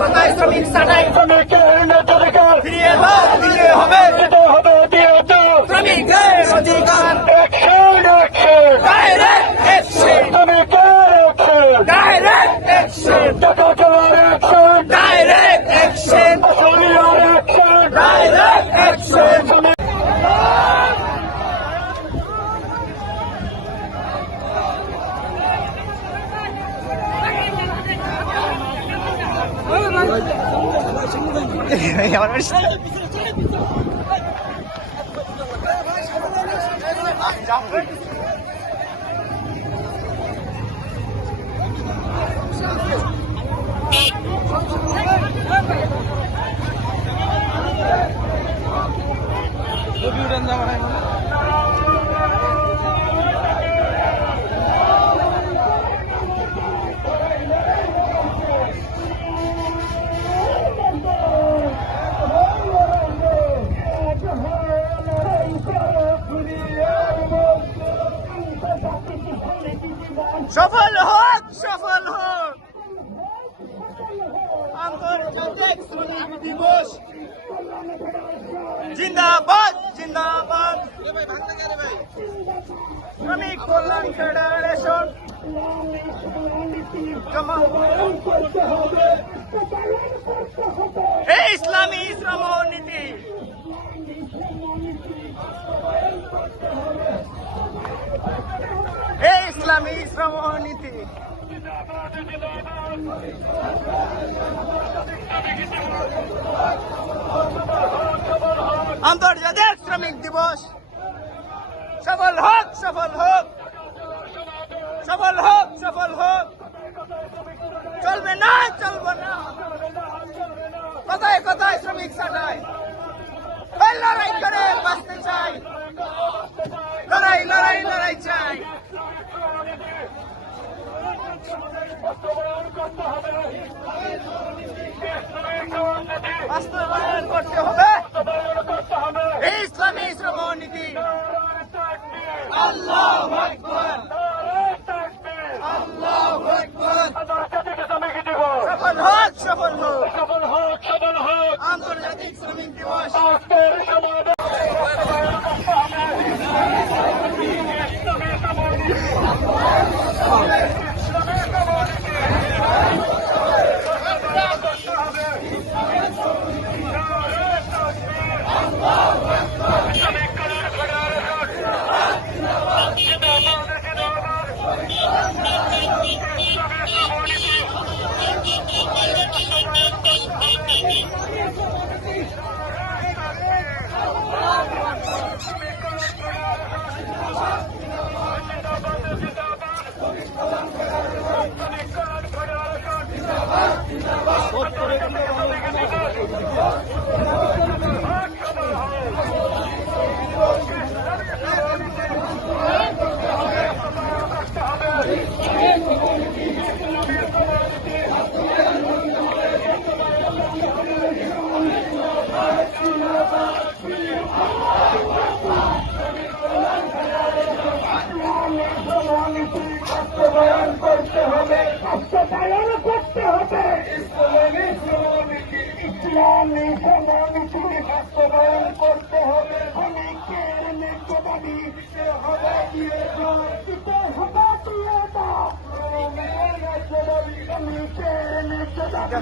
কথায় শ্রমিক ছাঁটাই শ্রমিকের নেতাধিকার ফিরিয়ে দাও, দিতে হবে দিয়ে দাও শ্রমিকদের অধিকার। অ্যাকশন অ্যাকশন ডাইরেক্ট অ্যাকশন, শ্রমিকের অ্যাকশন ডাইরেক্ট অ্যাকশন, টাকা খাওয়ার অ্যাকশন ডাইরেক্ট অ্যাকশন, আসলিয়ার অ্যাকশন ডাইরেক্ট অ্যাকশন। সফল হোক, সফল হোক আন্তর্জাতিক শ্রমিক দিবস। জিন্দাবাদ, জিন্দাবাদ। শ্রমিক কল্যাণ ফেডারেশন এই ইসলামী শ্রমনীতি এই ইসলামী শ্রমনীতি আন্তর্জাতিক শ্রমিক দিবস সফল হোক, সফল হোক, সফল হোক, সফল হোক। চলবে না, চলবে না। কোথায় কোথায় শ্রমিক ছাঁটাই? লড়াই করে বাঁচতে চাই, লড়াই লড়াই লড়াই চাই। বাস্তবায়ন করতে হবে এই ইসলামী শ্রমনীতি। আল্লাহু আকবার, আল্লাহু আকবার। সফল হোক, সফল হোক, সফল হোক, সফল হোক আন্তর্জাতিক শ্রমিক দিবস। আজকের সমাবেশ বাস্তবায়ন করতে হবে, বাস্তবায়ন করতে হবে। ইসলামী শ্রমনীতি বাস্তবায়ন করতে হবে। শ্রমিকের ন্যায্য দাবি দিতে হবে, দিয়ে দাও, দিতে হবে, দিয়ে দাও। শ্রমিকের ন্যায্য দাবি, শ্রমিকের ন্যায্য দাবি।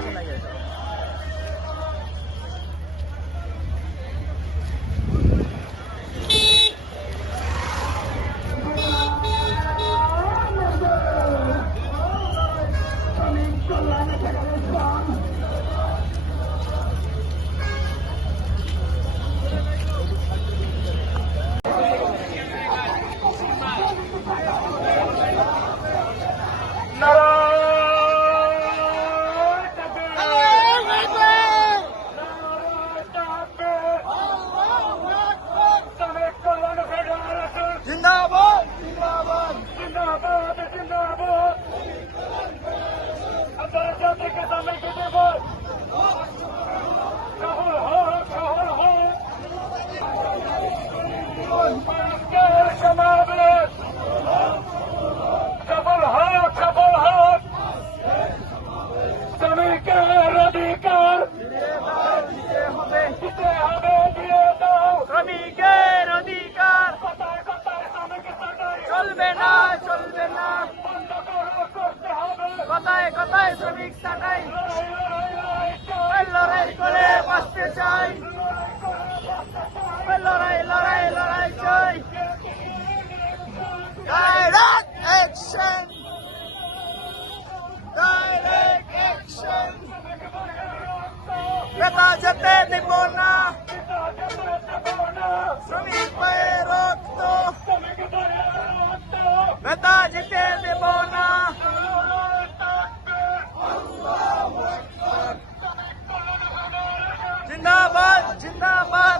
কথায় কথায় শ্রমিক ছাঁটাই, লড়াই করে বাঁচতে চাই, লড়াই লড়াই লড়াই চাই। Direct action! Direct action! বেতা যেতে দেব না, শ্রমিক ভাইয়ের রক্ত বেতা যেতে দেব না। জিন্দাবাদ জিন্দাবাদ।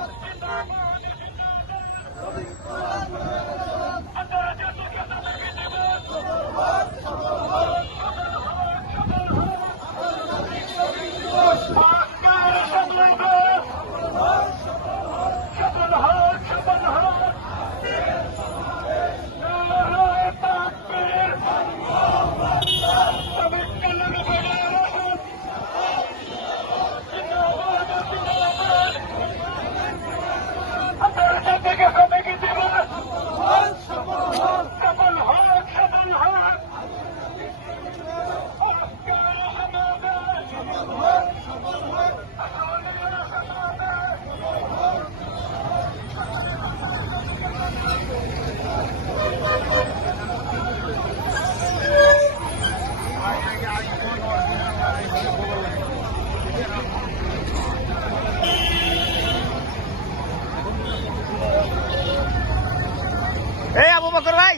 এই আবু বকর ভাই,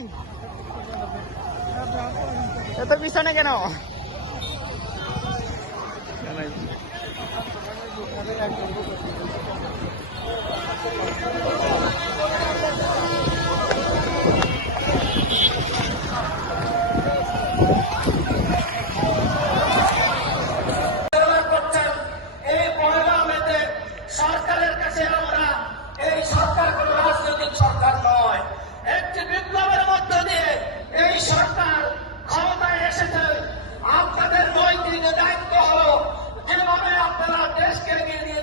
এত পিছনে কেন? সরকারের কাছে আমরা এই সরকার কোন রাজনৈতিক সরকার নয়। একটি বিপ্লবের মধ্য দিয়ে এই সরকার ক্ষমতায় এসেছে। আপনাদের নৈতিক দায়িত্ব হলো যেভাবে আপনারা দেশকে এগিয়ে নিয়ে